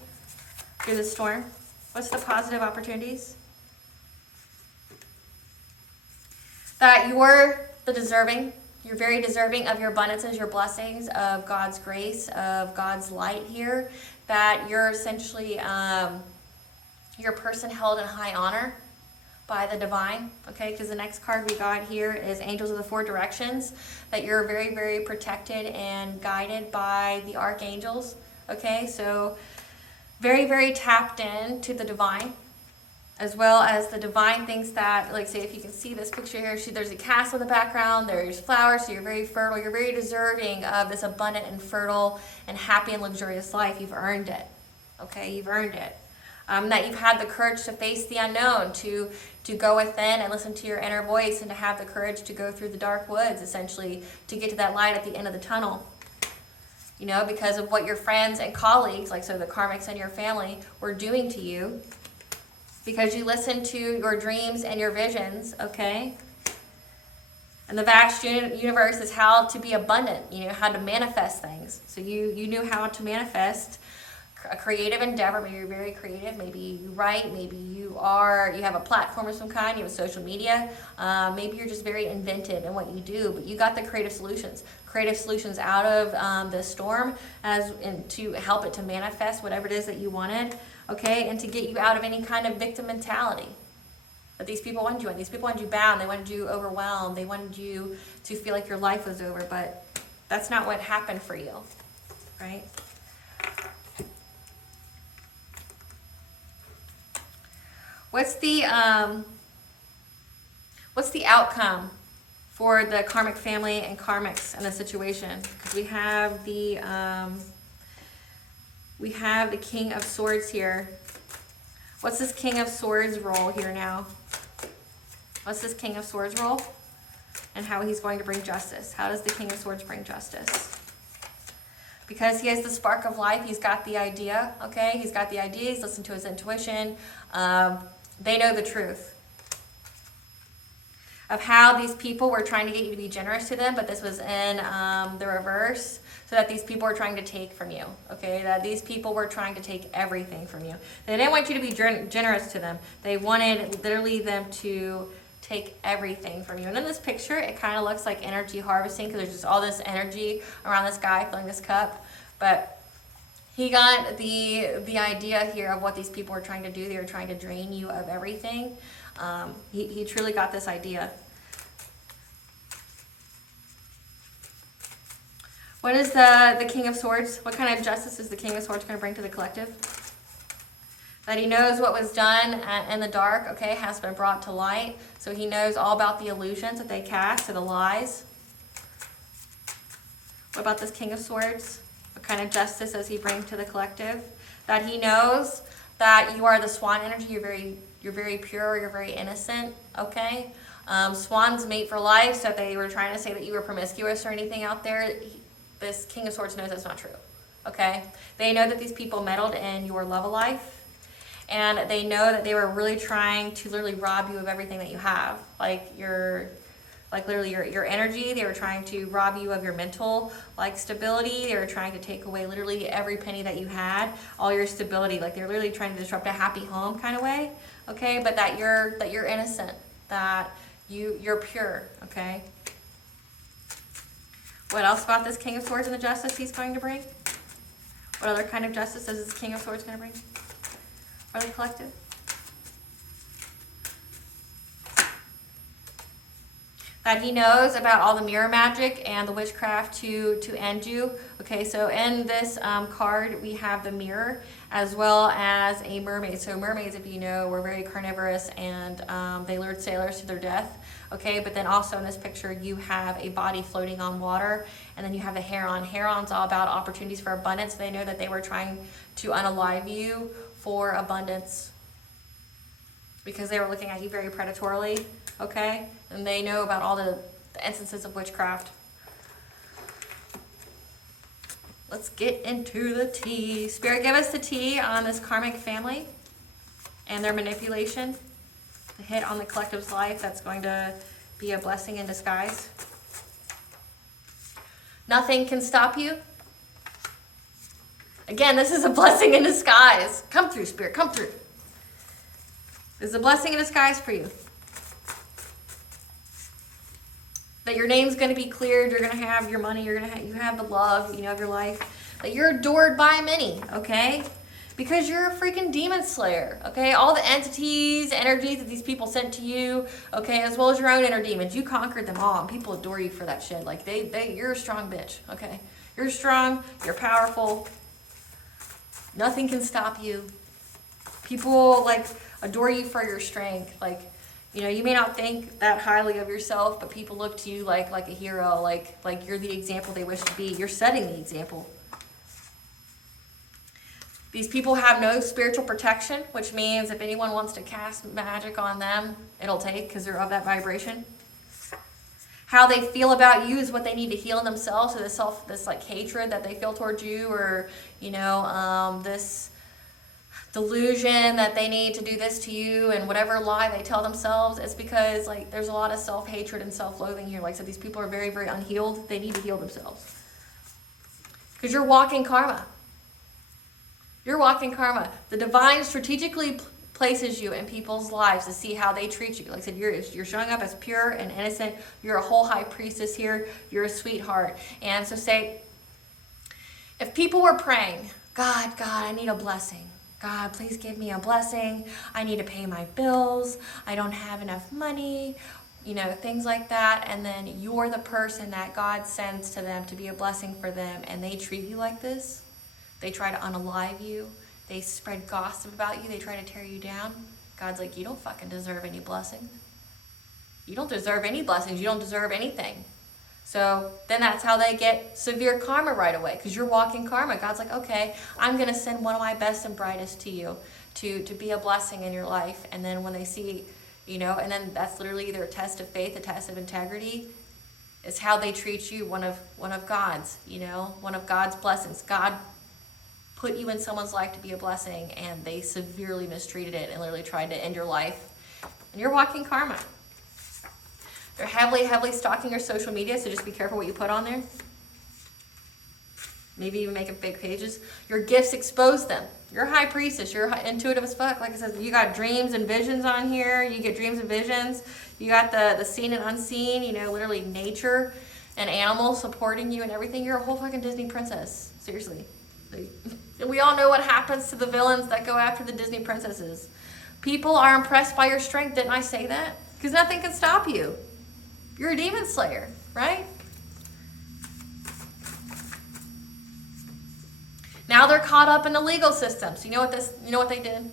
through the storm? What's the positive opportunities? That you're you're very deserving of your abundances, your blessings, of God's grace, of God's light here. That you're essentially your person held in high honor by the divine, okay? Because the next card we got here is Angels of the Four Directions, that you're very, very protected and guided by the archangels, okay? So very, very tapped in to the divine, as well as the divine thinks that, like say if you can see this picture here, there's a castle in the background, there's flowers, so you're very fertile, you're very deserving of this abundant and fertile and happy and luxurious life. You've earned it, okay? You've earned it. That you've had the courage to face the unknown, to go within and listen to your inner voice, and to have the courage to go through the dark woods, essentially, to get to that light at the end of the tunnel. Because of what your friends and colleagues, like so the karmics and your family, were doing to you, because you listened to your dreams and your visions, okay? And the vast universe is how to be abundant, how to manifest things. So you knew how to manifest a creative endeavor. Maybe you're very creative, maybe you write, maybe you have a platform of some kind, you have social media, maybe you're just very inventive in what you do, but you got the creative solutions out of the storm and to help it to manifest whatever it is that you wanted, okay, and to get you out of any kind of victim mentality that these people wanted you in. These people wanted you bound, they wanted you overwhelmed, they wanted you to feel like your life was over, but that's not what happened for you, right? What's the outcome for the karmic family and karmics in the situation? Because we have the King of Swords here. What's this King of Swords role here now? What's this King of Swords role? And how he's going to bring justice. How does the King of Swords bring justice? Because he has the spark of life, he's got the idea, okay? He's got the idea, he's listened to his intuition. They know the truth of how these people were trying to get you to be generous to them, but this was in the reverse, so that these people were trying to take from you, okay? That these people were trying to take everything from you. They didn't want you to be generous to them. They wanted literally them to take everything from you. And in this picture, it kind of looks like energy harvesting, because there's just all this energy around this guy filling this cup, but he got the idea here of what these people were trying to do. They were trying to drain you of everything. He truly got this idea. What is the King of Swords? What kind of justice is the King of Swords going to bring to the collective? That he knows what was done in the dark, okay, has been brought to light. So he knows all about the illusions that they cast, or the lies. What about this King of Swords? What kind of justice does he bring to the collective? That he knows that you are the swan energy. You're very pure. You're very innocent. Okay. Swans mate for life. So if they were trying to say that you were promiscuous or anything out there, this King of Swords knows that's not true. Okay. They know that these people meddled in your love of life. And they know that they were really trying to literally rob you of everything that you have. Literally your energy. They were trying to rob you of your mental stability. They were trying to take away literally every penny that you had, all your stability. Like they're literally trying to disrupt a happy home kind of way. Okay, but that you're innocent, that you're pure. Okay. What else about this King of Swords and the justice he's going to bring? What other kind of justice is this King of Swords going to bring? For the collective? That he knows about all the mirror magic and the witchcraft to end you. Okay, so in this card, we have the mirror as well as a mermaid. So mermaids, if you know, were very carnivorous and they lured sailors to their death. Okay, but then also in this picture, you have a body floating on water, and then you have the heron. Heron's all about opportunities for abundance. They know that they were trying to unalive you for abundance because they were looking at you very predatorily, okay? And they know about all the instances of witchcraft. Let's get into the tea. Spirit, give us the tea on this karmic family and their manipulation, the hit on the collective's life that's going to be a blessing in disguise. Nothing can stop you. Again, this is a blessing in disguise. Come through, Spirit, come through. This is a blessing in disguise for you. That your name's going to be cleared. You're going to have your money. You have the love, of your life. That you're adored by many, okay? Because you're a freaking demon slayer, okay? All the entities, energies that these people sent to you, okay, as well as your own inner demons. You conquered them all, and people adore you for that shit. Like, you're a strong bitch, okay? You're strong. You're powerful. Nothing can stop you. People adore you for your strength. You may not think that highly of yourself, but people look to you like a hero, like you're the example they wish to be. You're setting the example. These people have no spiritual protection, which means if anyone wants to cast magic on them, it'll take because they're of that vibration. How they feel about you is what they need to heal in themselves. So this hatred that they feel towards you, or this delusion that they need to do this to you, and whatever lie they tell themselves, it's because there's a lot of self-hatred and self-loathing here. Like I said, these people are very, very unhealed. They need to heal themselves because you're walking karma. You're walking karma. The divine strategically places you in people's lives to see how they treat you. Like I said, you're showing up as pure and innocent. You're a whole high priestess here. You're a sweetheart. And so say, if people were praying, God, I need a blessing. God, please give me a blessing. I need to pay my bills. I don't have enough money. Things like that. And then you're the person that God sends to them to be a blessing for them. And they treat you like this. They try to unalive you. They spread gossip about you. They try to tear you down. God's like, you don't fucking deserve any blessings. You don't deserve any blessings. You don't deserve anything. So then that's how they get severe karma right away, because you're walking karma. God's like, okay, I'm going to send one of my best and brightest to you to be a blessing in your life. And then when they see, and then that's literally either a test of faith, a test of integrity. It's how they treat you, one of God's, one of God's blessings. God put you in someone's life to be a blessing, and they severely mistreated it and literally tried to end your life. And you're walking karma. They're heavily, heavily stalking your social media, so just be careful what you put on there. Maybe even make fake pages. Your gifts expose them. You're a high priestess. You're intuitive as fuck. Like I said, you got dreams and visions on here. You get dreams and visions. You got the seen and unseen, literally nature and animals supporting you and everything. You're a whole fucking Disney princess. Seriously. And we all know what happens to the villains that go after the Disney princesses. People are impressed by your strength. Didn't I say that? Because nothing can stop you. You're a demon slayer, right? Now they're caught up in the legal system. So you know what they did?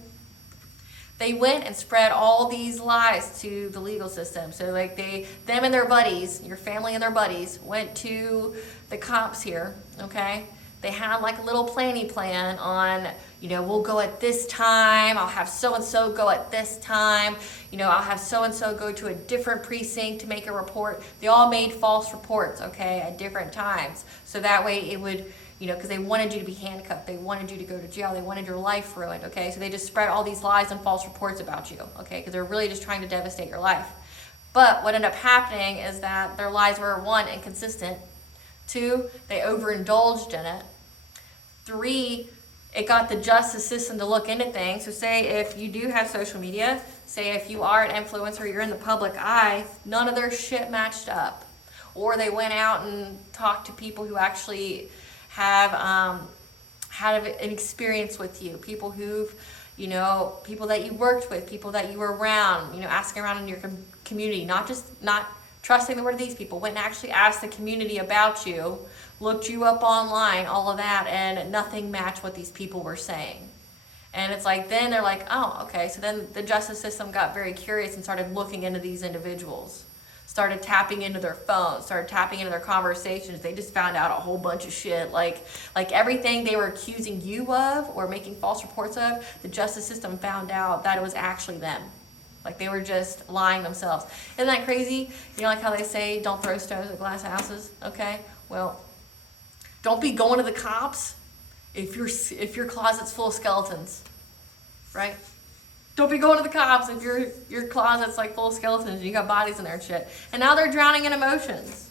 They went and spread all these lies to the legal system. So like them and their buddies, your family and their buddies, went to the cops here, okay? They had like a little planning plan on, we'll go at this time, I'll have so-and-so go at this time, I'll have so-and-so go to a different precinct to make a report. They all made false reports, okay, at different times. So that way it would, because they wanted you to be handcuffed, they wanted you to go to jail, they wanted your life ruined, okay? So they just spread all these lies and false reports about you, okay? Because they're really just trying to devastate your life. But what ended up happening is that their lies were, 1, inconsistent, 2, they overindulged in it, 3, it got the justice system to look into things. So say if you do have social media, say if you are an influencer, you're in the public eye, none of their shit matched up. Or they went out and talked to people who actually have had an experience with you, people who've, people that you worked with, people that you were around, asking around in your community, not trusting the word of these people, went and actually asked the community about you, looked you up online, all of that, and nothing matched what these people were saying. And it's like, then they're like, oh, okay. So then the justice system got very curious and started looking into these individuals, started tapping into their phones, started tapping into their conversations. They just found out a whole bunch of shit. Like everything they were accusing you of or making false reports of, the justice system found out that it was actually them. Like they were just lying themselves. Isn't that crazy? Like how they say, don't throw stones at glass houses, okay? Well, don't be going to the cops if your closet's full of skeletons, right? Don't be going to the cops if your closet's like full of skeletons and you got bodies in there and shit. And now they're drowning in emotions.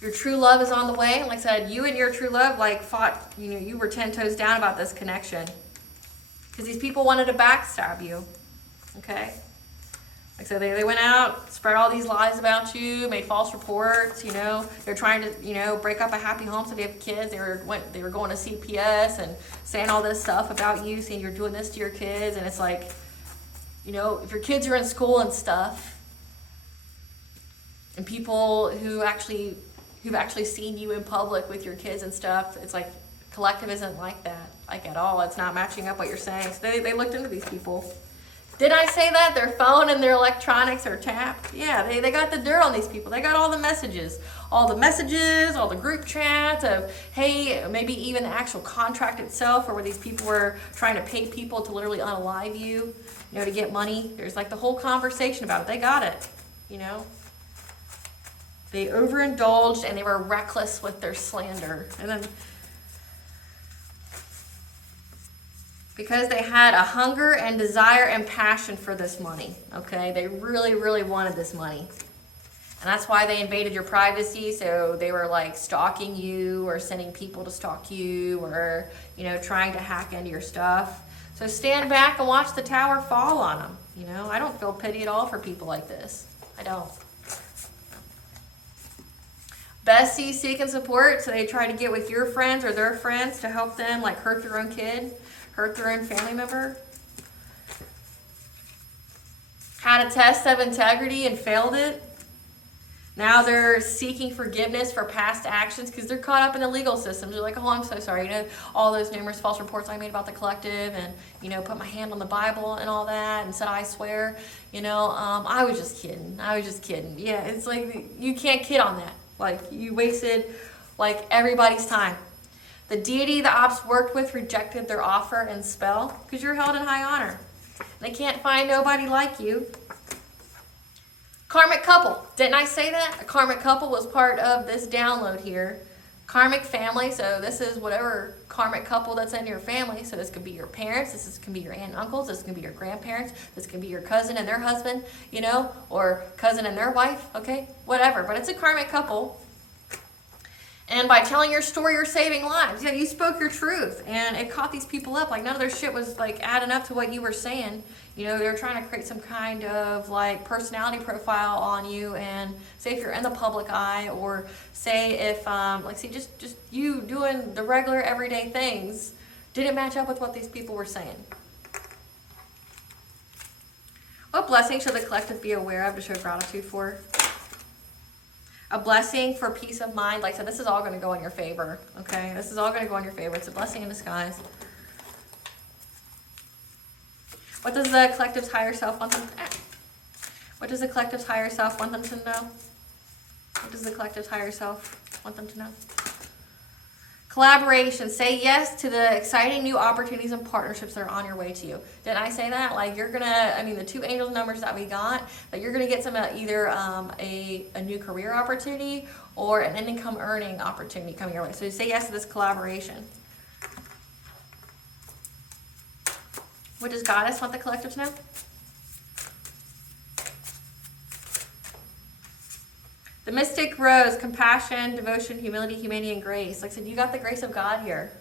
Your true love is on the way. Like I said, you and your true love fought, you were 10 toes down about this connection. Because these people wanted to backstab you. Okay? Like I said, they went out, spread all these lies about you, made false reports, They're trying to, break up a happy home so they have kids. They were going to CPS and saying all this stuff about you, saying you're doing this to your kids. And it's like, if your kids are in school and stuff, and people who've actually seen you in public with your kids and stuff, it's like collective isn't like that, like at all. It's not matching up what you're saying. So they looked into these people. Did I say that? Their phone and their electronics are tapped? Yeah, they got the dirt on these people. They got all the messages, all the group chats of, hey, maybe even the actual contract itself, or where these people were trying to pay people to literally unalive you, to get money. There's like the whole conversation about it. They got it, They overindulged and they were reckless with their slander. And then because they had a hunger and desire and passion for this money, okay? They really, really wanted this money. And that's why they invaded your privacy. So they were like stalking you or sending people to stalk you or, trying to hack into your stuff. So stand back and watch the tower fall on them. I don't feel pity at all for people like this. I don't. Besties seeking support, so they try to get with your friends or their friends to help them hurt their own kid, hurt their own family member. Had a test of integrity and failed it. Now they're seeking forgiveness for past actions because they're caught up in the legal system. They're like, oh, I'm so sorry. All those numerous false reports I made about the collective and, put my hand on the Bible and all that and said, I swear, I was just kidding. Yeah, it's like you can't kid on that. You wasted everybody's time. The deity the ops worked with rejected their offer and spell because you're held in high honor. They can't find nobody like you. Karmic couple. Didn't I say that? A karmic couple was part of this download here. Karmic family. So this is whatever karmic couple that's in your family. So this could be your parents. This can be your aunt and uncles. This can be your grandparents. This can be your cousin and their husband, or cousin and their wife. Okay, whatever. But it's a karmic couple. And by telling your story, you're saving lives. Yeah, you spoke your truth, and it caught these people up. None of their shit was adding up to what you were saying. They were trying to create some kind of personality profile on you, and say if you're in the public eye, or say if just you doing the regular everyday things didn't match up with what these people were saying. What blessings should the collective be aware of to show gratitude for? A blessing for peace of mind. Like I said, this is all going to go in your favor. Okay, this is all going to go in your favor. It's a blessing in disguise. What does the collective's higher self want them? What does the collective's higher self want them to know? What does the collective's higher self want them to know? Collaboration. Say yes to the exciting new opportunities and partnerships that are on your way to you. Didn't I say that? Like you're gonna, I mean, the 2 angels numbers that we got, that you're gonna get some either a new career opportunity or an income earning opportunity coming your way. So say yes to this collaboration. What does Goddess want the collective to know? The mystic rose, compassion, devotion, humility, humanity, and grace. Like I said, you got the grace of God here.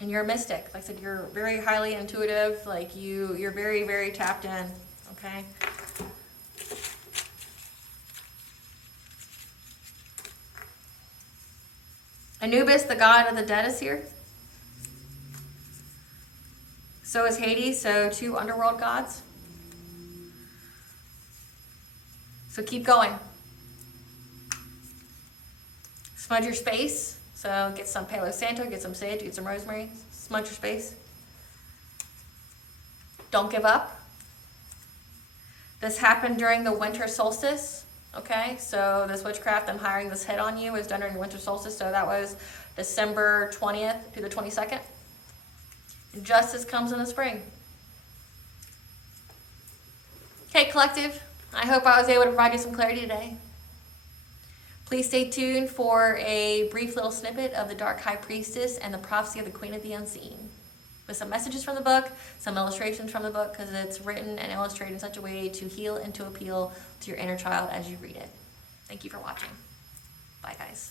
And you're a mystic. Like I said, you're very highly intuitive. Like you're very, very tapped in. Okay? Anubis, the god of the dead, is here. So is Hades, so 2 underworld gods. So keep going. Smudge your space. So get some Palo Santo, get some sage, get some rosemary. Smudge your space. Don't give up. This happened during the winter solstice. Okay, so this witchcraft, I'm hiring this hit on you, was done during the winter solstice. So that was December 20th to the 22nd. And justice comes in the spring. Okay, collective. I hope I was able to provide you some clarity today. Please stay tuned for a brief little snippet of the Dark High Priestess and the Prophecy of the Queen of the Unseen, with some messages from the book, some illustrations from the book, because it's written and illustrated in such a way to heal and to appeal to your inner child as you read it. Thank you for watching. Bye, guys.